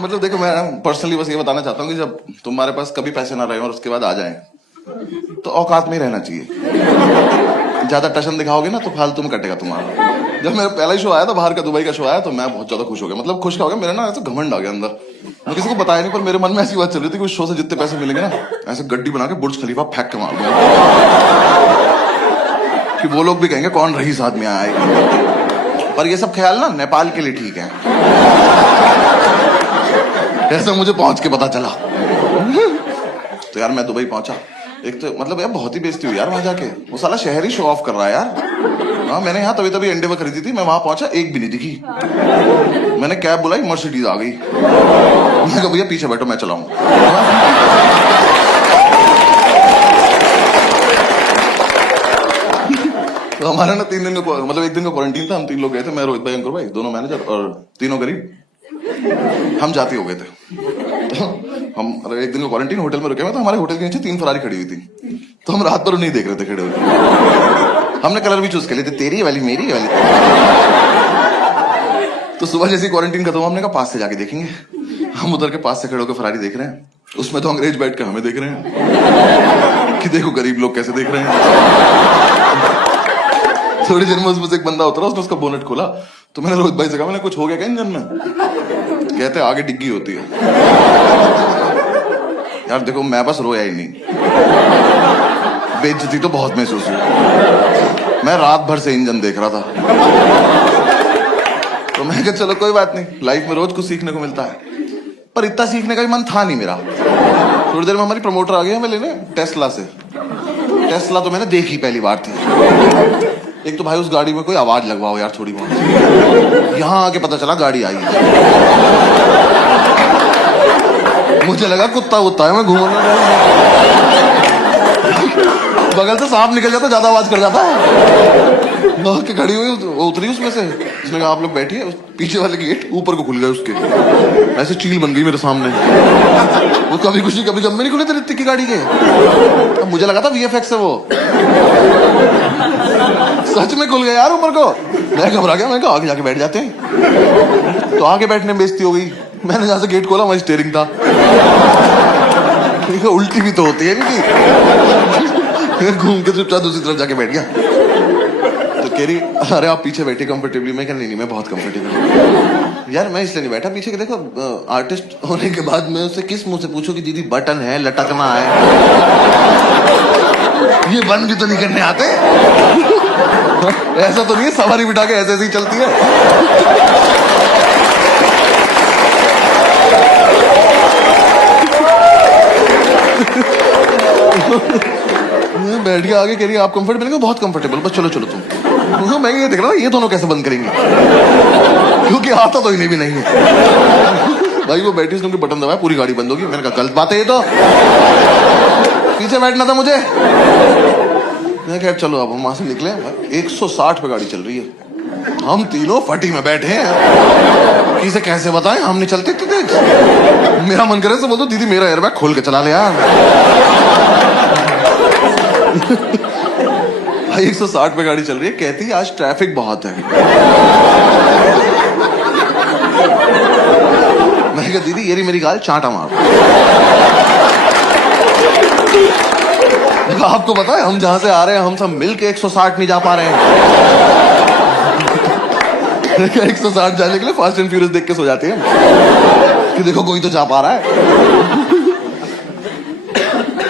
मतलब देखो, मैं पर्सनली बस ये बताना चाहता हूँ कि जब तुम्हारे पास कभी पैसे ना रहे और उसके बाद आ जाए तो औकात में ही रहना चाहिए। ज्यादा टशन दिखाओगे ना तो फालतू में कटेगा तुम्हारा। जब मेरा पहला ही शो आया था बाहर का, दुबई का शो आया, तो मैं बहुत ज्यादा खुश हो गया। मतलब खुश हो गया, मेरा ना ऐसा घमंड आ गया अंदर। मैं किसी को बताया नहीं, पर मेरे मन में ऐसी बात चल रही थी कि उस शो से जितने पैसे मिलेंगे ना, ऐसे गड्डी बना के बुर्ज खलीफा फेंक के मार दूंगा कि वो लोग भी कहेंगे कौन रईस आदमी आया। पर ये सब ख्याल ना नेपाल के लिए ठीक है। ऐसा मुझे पहुंच के पता चला। तो यार मैं दुबई पहुंचा, एक तो मतलब यार बहुत ही बेइज्जती हुई यार वहां जाके। वो साला शहर ही शो ऑफ कर रहा है यार। हाँ, मैंने यहाँ तभी एंडेवर खरीदी थी, मैं वहां पहुंचा, एक भी नहीं दिखी। मैंने कैब बुलाई, मर्सिडीज आ गई। मैं कहा भैया पीछे बैठो मैं चलाऊं। तो हमारा ना 3 दिन का मतलब 1 दिन का क्वारंटीन था। हम 3 लोग गए थे, मैं, रोहित भाई, अंकुर भाई, दोनों मैनेजर और तीनों गरीब। हम जाती हो गए थे। हम 1 दिन का क्वारंटीन होटल में रुके हुए, तो हमारे होटल के नीचे 3 फरारी खड़ी हुई थी। तो हम रात भर नहीं देख रहे थे खड़े हुए। हमने कलर भी चूज कर लिए थे, तेरी वाली मेरी वाली। तो सुबह जैसे क्वारंटीन खत्म, हमने कहा पास से जाके देखेंगे। हम उधर के पास से खड़े होकर फरारी देख रहे हैं, उसमें तो अंग्रेज बैठ के हमें देख रहे हैं कि देखो गरीब लोग कैसे देख रहे हैं। थोड़ी देर में उसमें से एक बंदा उतरा, उसने उसका बोनेट खोला। तो मैंने रोहित भाई से कहा, मैंने कुछ हो गया क्या इंजन में? कहते आगे डिग्गी होती है। यार देखो मैं बस रोया ही नहीं, बेइज्जती तो बहुत महसूस हुई। मैं रात भर से इंजन देख रहा था। तो मैं कहा चलो कोई बात नहीं, लाइफ में रोज कुछ सीखने को मिलता है। पर इतना सीखने का भी मन था नहीं मेरा। थोड़ी देर में हमारी प्रमोटर आ गई हमें लेने टेस्ला से। टेस्ला तो मैंने देखी पहली बार थी। एक तो भाई उस गाड़ी में कोई आवाज लगवाओ यार थोड़ी बहुत। यहाँ आके पता चला गाड़ी आई। मुझे लगा कुत्ता वुत्ता है, मैं घूमने बगल से सांप निकल जाता, ज्यादा आवाज कर जाता है। के खड़ी हुई, वो उतरी उसमें से, उसने कहा आप लोग बैठिए। पीछे वाले गेट ऊपर को खुल गए उसके, ऐसे चील बन गई मेरे सामने। वो कभी खुशी कभी गम में नहीं खुले थे ऋतिक की गाड़ी के। अब मुझे लगा था वीएफएक्स है वो। सच में खुल गया यार ऊपर को। मैं घबरा गया, मैं कहा आगे जाके बैठ जाते हैं। तो आगे बैठने में बेइज्जती हो गई। मैंने जहां से गेट खोला वहीं स्टीयरिंग था। उल्टी भी तो होती है नहीं। घूम के चुपचाप दूसरी तरफ जाके बैठ गया। तो कह रही अरे आप पीछे बैठे कंफर्टेबली। मैं कह नहीं मैं बहुत कंफर्टेबल। यार मैं इसलिए नहीं बैठा पीछे, देखो आर्टिस्ट होने के बाद मैं उससे किस मुंह से पूछूं कि दीदी बटन है, लटकना है, ये बंद भी तो नहीं करने आते। ऐसा तो नहीं है सवारी बिठा के ऐसे ऐसे ही चलती है। बैठ गया आगे, कह रही आप कंफर्टेबल है? बहुत कंफर्टेबल, बस चलो चलो तुम। मैं ये देख रहा हूँ ये दोनों कैसे बंद करेंगे, क्योंकि आता तो इन्हें भी नहीं है। भाई वो बैठी, उसने बटन दबाया, पूरी गाड़ी बंद होगी। मैंने कहा गलत बात है ये तो, पीछे बैठना था मुझे। मैं कहा चलो अब हम वहां से निकले। 160 पे गाड़ी चल रही है, हम तीनों फटी में बैठे हैं। किसे कैसे बताएं, हम नहीं चलते इतने तेज। मेरा मन करे तो बोल दो दीदी मेरा एयरबैग खोल के चला ले यार। भाई 160 पे गाड़ी चल रही है, कहती है आज ट्रैफिक बहुत है। मैंने कहा दीदी ये रही मेरी गाल, चांटा मार। आपको पता है हम जहां से आ रहे हैं हम सब मिलके 160 नहीं जा पा रहे हैं। 160 जाने के लिए फास्ट एंड फ्यूरियस देख के सो जाते हैं कि देखो कोई तो जा पा रहा है।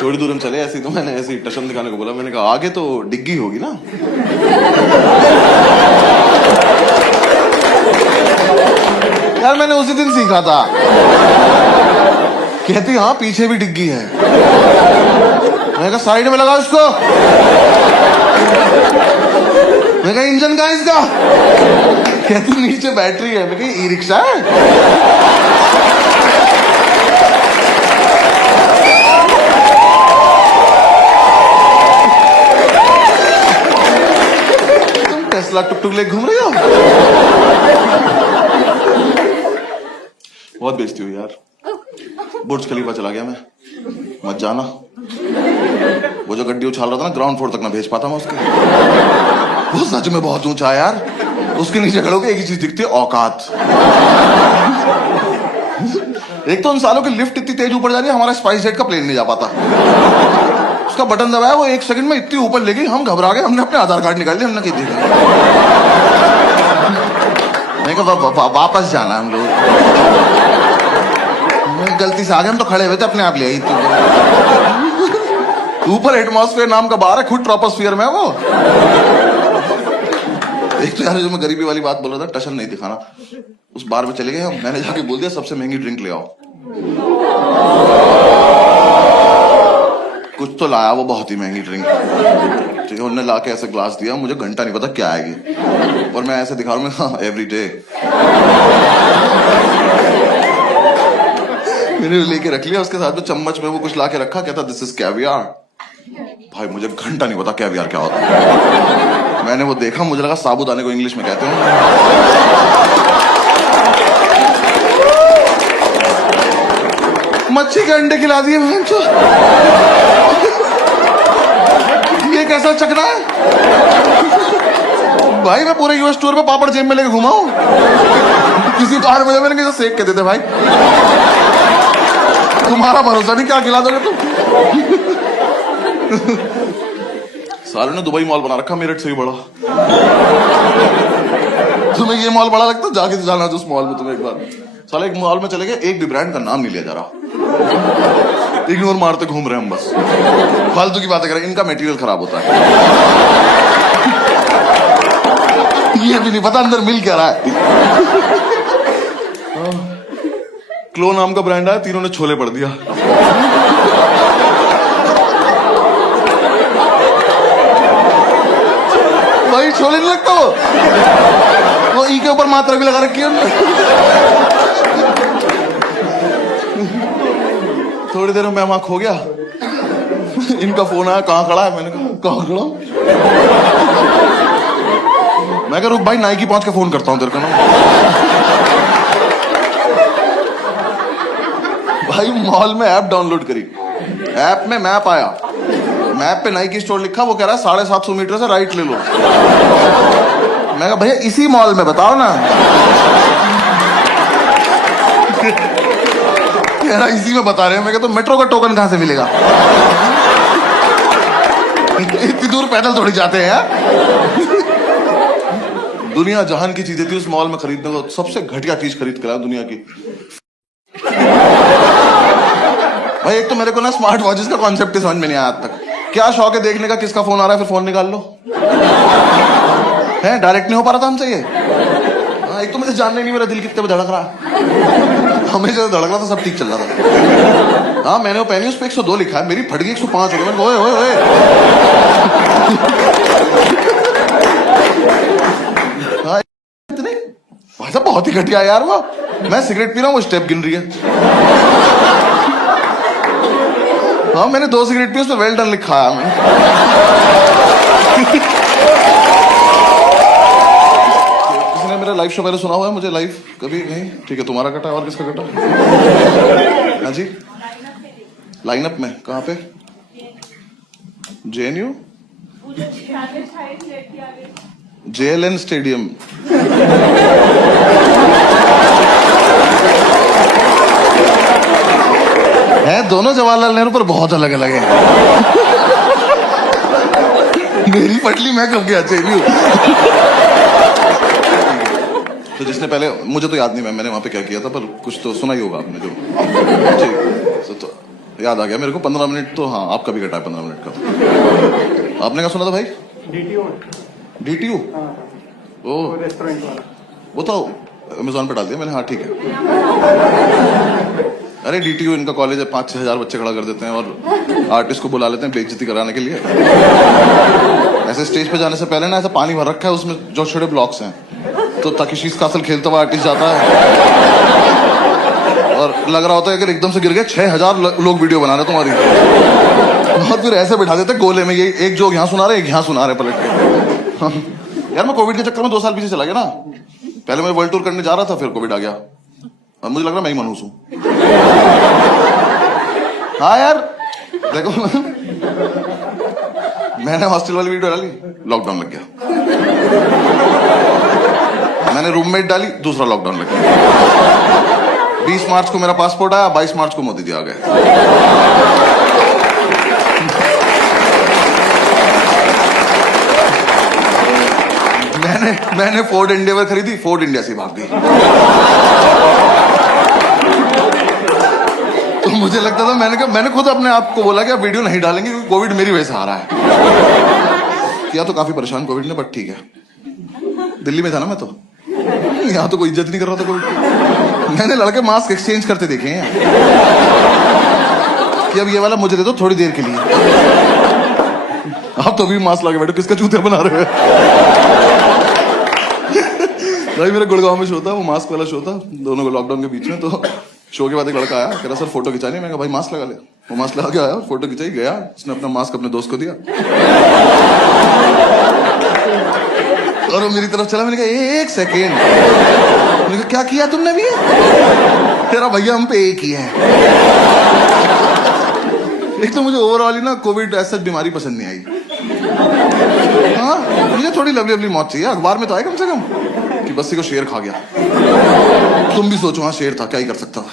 थोड़ी दूर हम चले ऐसे, तो मैंने ऐसे टशन दिखाने को बोला। मैंने कहा आगे तो डिग्गी होगी ना। यार मैंने उसी दिन सीखा था। कहती हाँ पीछे भी डिग्गी है। मैंने कहा साइड में लगा उसको। मैंने कहा इंजन का इसका। कहती नीचे बैटरी है। मैं कहा ई रिक्शा है। टेस्ला टुक ले घूम रहे हो। बहुत बेइज्जती हुई यार। बुर्ज खलीफा चला गया मैं, मत जाना। वो जो गड्डी उछाल रहा था ना, ग्राउंड फ्लोर तक ना भेज पाता मैं उसके। वो सच में बहुत ऊंचा है यार। उसके नीचे खड़े होकर एक ही चीज दिखती है, औकात। एक तो उन सालों की लिफ्ट इतनी तेज ऊपर जा रही है, हमारा स्पाइस जेट का प्लेन नहीं जा पाता। उसका बटन दबाया, वो 1 सेकंड में इतनी ऊपर ले गई, हम घबरा गए, हमने अपने आधार कार्ड निकाल लिया, हमने कहीं देखा। मैं कहा वापस जाना हम लोग, गलती से आ गए, हम तो खड़े हुए थे, अपने आप ले आई। ऊपर एटमॉस्फेयर नाम का बार है, खुद ट्रोपोस्फियर में वो। एक तो यार जो मैं गरीबी वाली बात बोल रहा था, टशन नहीं दिखाना, उस बार में चले गए हम, मैंने जाके बोल दिया सबसे महंगी ड्रिंक ले आओ। कुछ तो लाया वो बहुत ही महंगी ड्रिंक, ठीक है, उन्होंने लाके ऐसे ग्लास दिया, मुझे घंटा नहीं पता क्या आएगी, और मैं ऐसे दिखा रहा हूँ, हाँ एवरी डे। मैंने लेके रख लिया, उसके साथ में चम्मच में वो कुछ लाके रखा, कहता दिस इज कैवियर। भाई मुझे घंटा नहीं पता कैवियर क्या होता है। मैंने वो देखा, मुझे लगा साबूदाने को इंग्लिश में कहते हैं। मच्छी के अंडे खिला दिए, ये कैसा चकना है भाई। मैं पूरे यूएस टूर पे पापड़ जेब में लेके घुमा हूं, किसी बार मुझे मैंने कैसे सेक के देते भाई। तुम्हारा भरोसा नहीं, क्या खिला दोगे तुम। सालों ने दुबई मॉल बना रखा मेरठ से भी बड़ा। तुम्हें ये मॉल बड़ा लगता, जाके तो जाना उस मॉल में तुम्हें एक बार। साले एक मॉल में चले गए, एक भी ब्रांड का नाम नहीं लिया जा रहा, इग्नोर मारते घूम रहे हम, बस फालतू की बातें कर रहे हैं, इनका मटेरियल खराब होता है। ये भी नहीं पता अंदर मिल क्या रहा है। क्लो नाम का ब्रांड आया, तीनों ने छोले पढ़ दिया। भाई छोले नहीं लगता वो ई के ऊपर मात्रा भी लगा रखी है। थोड़ी देर में मैं वहां खो गया, इनका फोन आया, कहाँ खड़ा है, मैंने कहा कहाँ खड़ा। मैं कह रुक भाई, नाइकी पहुंच के फोन करता हूं तेरे को ना। भाई मॉल में ऐप डाउनलोड करी, ऐप में मैप आया, मैप पे नाइकी स्टोर लिखा, वो कह रहा है 750 मीटर से राइट ले लो। मैं कहा भैया इसी मॉल में बताओ ना। कह रहा इसी में बता रहे हैं। मैं कहता तो मेट्रो का टोकन कहां से मिलेगा। इतनी दूर पैदल थोड़ी जाते हैं यार। दुनिया जहान की चीजें थी उस मॉल में खरीदने को, सबसे घटिया चीज खरीद कर आया दुनिया की। भाई एक तो मेरे को ना स्मार्ट वॉचेस का कॉन्सेप्ट ही समझ में नहीं आया आज तक। क्या शौक है देखने का, किसका फोन आ रहा है, फिर फोन निकाल लो। है डायरेक्ट नहीं हो पा रहा था हमसे ये। एक तो मुझे जानना नहीं मेरा दिल कितने पे धड़क रहा है, हमेशा धड़क रहा था, सब ठीक चल रहा था। हाँ मैंने वो पहनी, उस पर 102 लिखा है, मेरी फट गई 105 हो गई। मैंने ओए ओए ओए इतने भाई साहब बहुत ही घटिया यार वो। मैं सिगरेट पी रहा हूँ, वो स्टेप गिन रही है। हाँ मैंने 2 सिगरेट पी, उस पर वेल डन लिखा है। किसने मेरा लाइव शो पहले सुना हुआ है मुझे लाइव कभी नहीं? ठीक है तुम्हारा कटा, और किसका कटा? हाँ जी लाइनअप में कहाँ पे? JNU JLN stadium. है दोनों जवाहरलाल नेहरू पर बहुत अलग अलग है। मेरी पटली मैं कब गया JNU। तो जिसने पहले, मुझे तो याद नहीं मैंने वहां पे क्या किया था, पर कुछ तो सुना ही होगा आपने जो। ठीक तो याद आ गया मेरे को। 15 मिनट तो हाँ आपका भी कटा है 15 मिनट का। आपने क्या सुना था भाई? DTU ओ रेस्टोरेंट वाला, वो तो अमेज़न पे डाल दिया मैंने। हाँ ठीक है। अरे DTU इनका कॉलेज है, 5-6 हजार बच्चे खड़ा कर देते हैं और आर्टिस्ट को बुला लेते हैं बेइज्जती कराने के लिए। ऐसे स्टेज पे जाने से पहले ना ऐसा पानी भर रखा है उसमें, जो छोटे ब्लॉक्स हैं, तो ताकिशीस कासल खेलता हुआ आर्टिस्ट जाता है और लग रहा होता है अगर एकदम से गिर गए 6000 लोग वीडियो बना रहे तुम्हारी, और फिर ऐसे बैठा देते गोले में, ये एक जोक यहाँ सुना रहे, एक यहाँ सुना रहे पलट के। यार मैं कोविड के चक्कर में 2 साल पीछे चला गया ना। पहले मैं वर्ल्ड टूर करने जा रहा था, फिर कोविड आ गया, अब मुझे लग रहा मैं ही मनहूस हूं। हाँ यार देखो मैंने हॉस्टल वाली वीडियो डाली, लॉकडाउन लग गया। मैंने रूममेट डाली, दूसरा लॉकडाउन लग गया। 20 मार्च को मेरा पासपोर्ट आया, 22 मार्च को मोदी जी आ गए। मैंने फोर्ड एंडेवर खरीदी, फोर्ड इंडिया से भाग गई। तो मुझे लगता था, मैंने खुद अपने आप को बोला कि आप वीडियो नहीं डालेंगे क्योंकि कोविड मेरी वजह से आ रहा है। किया तो काफी परेशान कोविड ने, बट ठीक है। दिल्ली में था ना मैं, तो यहाँ तो कोई इज्जत नहीं कर रहा था कोविड की। मैंने लड़के मास्क एक्सचेंज करते देखे हैं कि अब ये वाला मुझे दे दो थोड़ी देर के लिए। आप तो अभी मास्क लगा बैठो, किसका चूतिया बना रहे हो? भाई मेरा गुड़गांव में शो था, वो मास्क वाला शो था, दोनों को लॉकडाउन के बीच में। तो शो के बाद एक लड़का आया, कह रहा सर फोटो खिंचानी। मैं कहा भाई मास्क लगा ले। वो मास्क लगा के आया, फोटो खिंचाई, गया, उसने अपना मास्क अपने दोस्त को दिया और वो मेरी तरफ चला। मैंने कहा एक सेकेंड, मैंने कहा क्या किया तुमने भी? तेरा भैया हम पे एक ही है। एक तो मुझे ओवरऑल ना कोविड ऐसा बीमारी पसंद नहीं आई। हाँ, मुझे थोड़ी लवली लवली मौत चाहिए। अखबार में तो आए कम से कम कि बस्सी को शेर खा गया। तुम भी सोचो, हाँ शेर था, क्या ही कर सकता था।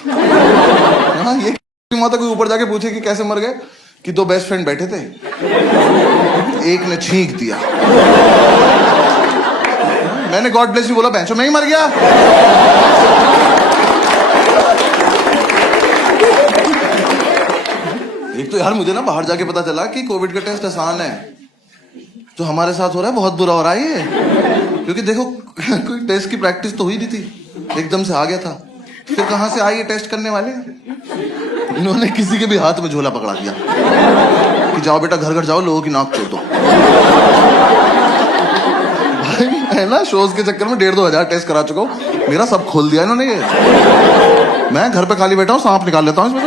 हाँ, ये माता कोई ऊपर जाके पूछे कि कैसे मर गए, कि दो बेस्ट फ्रेंड बैठे थे, एक ने छींक दिया। मैंने गॉड ब्लेस यू बोला, बेंचो मैं ही मर गया। एक तो यार मुझे ना बाहर जाके पता चला कि कोविड का टेस्ट आसान है। जो हमारे साथ हो रहा है बहुत बुरा हो रहा है ये। क्योंकि देखो कोई टेस्ट की प्रैक्टिस तो हुई नहीं थी, एकदम से आ गया था। फिर कहां से आए ये टेस्ट करने वाले? इन्होंने किसी के भी हाथ में झोला पकड़ा दिया कि जाओ बेटा घर घर जाओ, लोगों की नाक तोड़ दो। भाई मैं ना शोज के चक्कर में 1,500-2 हजार टेस्ट करा चुका हूं, मेरा सब खोल दिया इन्होंने। ये मैं घर पे खाली बैठा हूं, सांप निकाल लेता हूं इसमें।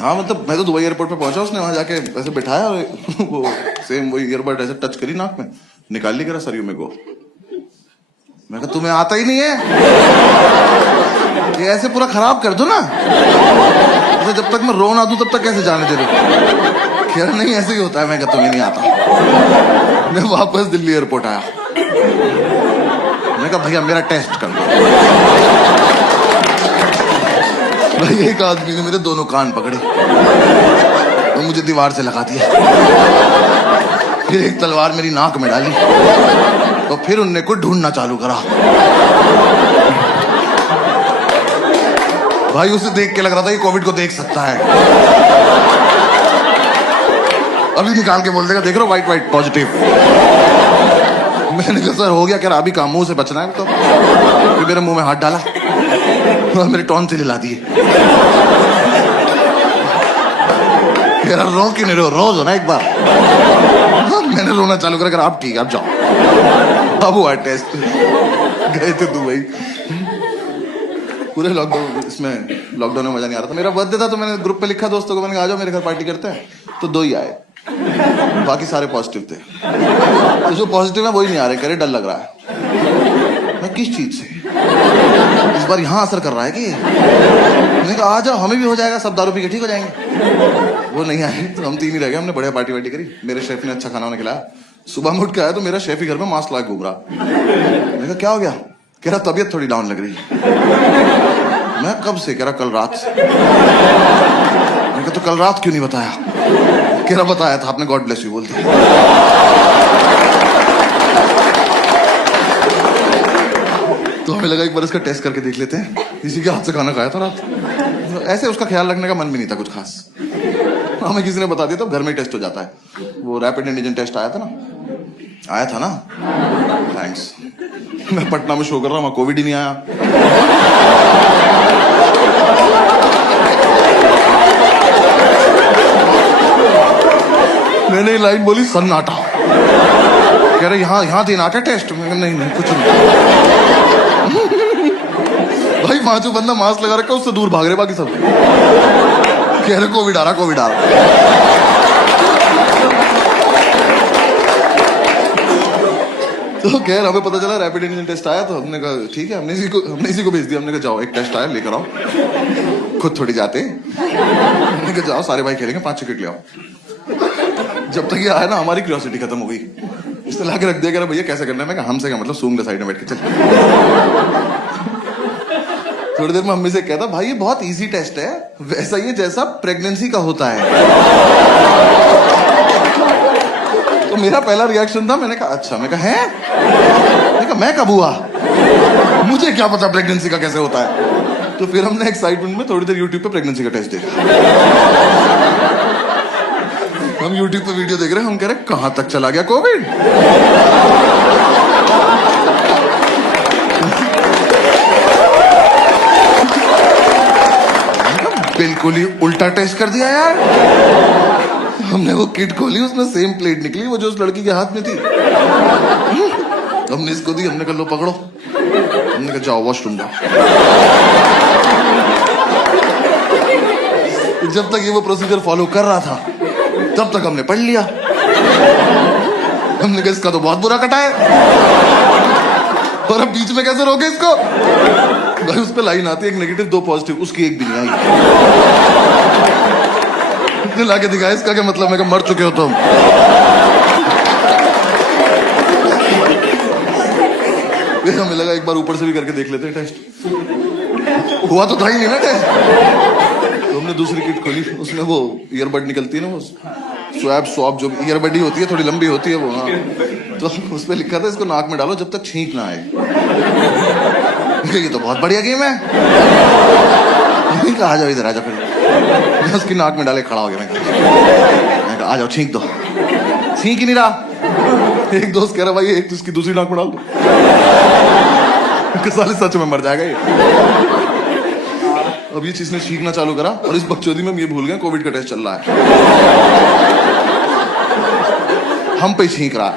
हाँ मतलब मैं तो दुबई एयरपोर्ट पे पहुंचा, उसने वहां जाके ऐसे बिठाया और वो सेम वही ईयरबड ऐसे टच करी नाक में, निकाल ली, करा सरियो में गो। मैं कहा तुम्हें आता ही नहीं है, ये ऐसे पूरा खराब कर दो ना। तो जब तक मैं रो ना दूं तब तक कैसे जाने दे रहे? कह रहा नहीं ऐसे ही होता है। मैं कहा तुम्हें नहीं आता। मैं वापस दिल्ली एयरपोर्ट आया, मैं कहा भैया मेरा टेस्ट कर दो। भाई एक आदमी ने मेरे दोनों कान पकड़े और मुझे दीवार से लगा दिया। फिर एक तलवार मेरी नाक में डाली तो फिर उनने को ढूंढना चालू करा। भाई उसे देख के लग रहा था कि कोविड को देख सकता है। अभी निकाल के बोल देगा देख रहे हो वाइट वाइट पॉजिटिव। मैंने कहा सर हो गया? कह रहा अभी काम, मुंह से बचना है। तो फिर मेरे मुंह में हाथ डाला और मेरे टॉन से हिला दिए। कह रहा रो क्यों नहीं, रोज हो ना एक बार। मैंने रोना चालू करा, आप ठीक है आप जाओ। अब हुआ टेस्ट, गए थे दुबई। पूरे लॉकडाउन, इसमें लॉकडाउन में मजा नहीं आ रहा था। मेरा बर्थडे था तो मैंने ग्रुप पे लिखा दोस्तों को, मैंने कहा आ जाओ मेरे घर पार्टी करते हैं। तो 2 ही आए, बाकी सारे पॉजिटिव थे। तो जो पॉजिटिव है वही नहीं आ रहे, कह रहे डर लग रहा है। मैं किस चीज से? इस बार यहाँ असर कर रहा है कि? मैंने कहा आ जाओ हमें भी हो जाएगा, सब दारू पी के ठीक हो जाएंगे। वो नहीं आए तो हम 3 ही रह गए। हमने बढ़िया पार्टी वार्टी करी, मेरे शेफ ने अच्छा खाना खिलाया। सुबह में उठ के आया तो मेरा शेफ ही घर में मास्क लगा घूम रहा। मैंने कहा क्या हो गया? कह रहा तबीयत थोड़ी डाउन लग रही है। मैं कब से? कह रहा कल रात से। मैंने कहा तो कल रात क्यों नहीं बताया? कह रहा बताया था, आपने गॉड ब्लेस यू बोल दिया। तो हमें लगा एक बार इसका टेस्ट करके देख लेते हैं, किसी के हाथ से खाना खाया था रात। ऐसे उसका ख्याल रखने का मन भी नहीं था कुछ खास। हमें किसी ने बता दिया तो घर में टेस्ट हो जाता है। वो रैपिड एंटीजन टेस्ट आया था ना। थैंक्स। मैं पटना में शो कर रहा हूँ, कोविड ही नहीं आया। मैंने लाइन बोली सन्नाटा। कह रहे यहाँ देना क्या टेस्ट? नहीं कुछ नहीं। भाई वहां जो बंदा मास्क लगा रखा उससे दूर भाग रहे बाकी सब। कह रहे कोविड आ रहा। तो खैर हमें पता चला रैपिड एंटीजन टेस्ट आया, तो हमने कहा ठीक है, हमने इसी को भेज दिया। हमने कहा जाओ एक टेस्ट आया लेकर आओ, खुद थोड़ी जाते। हमने कहा जाओ सारे भाई खेलेंगे, 5 विकेट ले आओ। जब तक ये आया ना हमारी क्यूरियोसिटी खत्म हो गई। इसने ला के रख दिया, कह रहा भैया कैसे करना है? मैं कहा हमसे क्या मतलब, सूंघ ले साइड में बैठ के चल। थोड़ी देर में मम्मी से कहता भाई ये बहुत इजी टेस्ट है, वैसा ही जैसा प्रेगनेंसी का होता है। तो मेरा पहला रिएक्शन था, मैंने कहा अच्छा। मैं कहा है? मैं कब हुआ? मुझे क्या पता प्रेगनेंसी का कैसे होता है। तो फिर हमने एक्साइटमेंट में थोड़ी देर यूट्यूब पे प्रेगनेंसी का टेस्ट देखा। हम यूट्यूब पे वीडियो देख रहे हैं, हम कह रहे कहां तक चला गया कोविड। बिल्कुल ही उल्टा टेस्ट कर दिया यार। हमने वो किट खोली, उसमें सेम प्लेट निकली वो जो उस लड़की के हाथ में थी। हमने इसको दी, हमने कहा लो पकड़ो। हमने कहा जाओ वॉशरूम जाओ। जब तक ये वो प्रोसीजर फॉलो कर रहा था तब तक हमने पढ़ लिया। हमने कहा इसका तो बहुत बुरा कटा है, और अब बीच में कैसे रोके इसको। भाई उस पे लाइन आती है, एक नेगेटिव 2 पॉजिटिव, उसकी एक भी नहीं आई। लाके दिखाया इसका क्या मतलब, मैं मर चुके हो तुम। हमें लगा एक बार ऊपर से भी करके देख लेते हैं टेस्ट। हुआ तो था ही नहीं ना टेस्ट। तो हमने दूसरी किट खोली, उसमें वो ईयरबड निकलती है ना, वो स्वैब जो ईयरबड ही होती है, थोड़ी लंबी होती है वो। हाँ, तो उस पर लिखा था इसको नाक में डालो जब तक छींक ना आए। ये तो बहुत बढ़िया गेम है। आ जाओ इधर, आ जाओ। फिर मैं उसकी नाक में डाले खड़ा हो गया। मैं कहा आ जाओ छींक दो। छींक ही नहीं रहा। एक दोस्त कह रहा भाई एक तो इसकी दूसरी नाक में डाल दो। साले सच में मर जाएगा ये। अब ये चीज ने छींकना चालू करा, और इस बकचोदी में हम ये भूल गए कोविड का टेस्ट चल रहा है। हम पे छींक रहा है।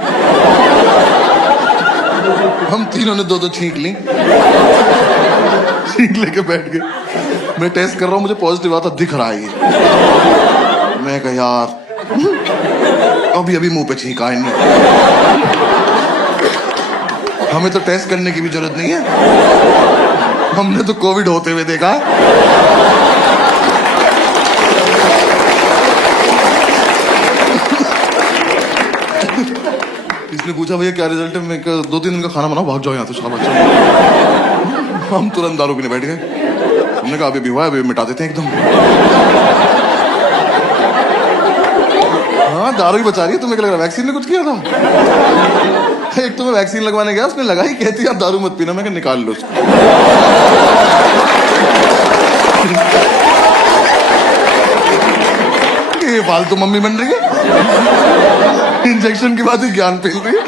हम तीनों ने 2-2 छींक ली। छींक लेके बैठ गए। मैं टेस्ट कर रहा हूं, मुझे पॉजिटिव आता दिख रहा है ये। मैं कहा यार अभी अभी मुंह पे छींका है इन्हें। हमें तो टेस्ट करने की भी जरूरत नहीं है, हमने तो कोविड होते हुए देखा। इसने पूछा भैया क्या रिजल्ट है? मैं 2-3 दिन का खाना बनाओ, भाग जाओ यहाँ तो शाबाश। हम तुरंत दारू पीने बैठ गए। हमने कहा अभी भी हुआ है, अभी मिटा देते हैं एकदम। हाँ दारू ही बचा रही है। तुम्हें क्या लग रहा है वैक्सीन ने कुछ किया था? एक तो मैं वैक्सीन लगवाने गया, उसने लगाई, कहती आप दारू मत पीना। मैं कहा निकाल लो उसको। ये फालतू मम्मी बन रही है, इंजेक्शन के बाद ही ज्ञान फैल रही है।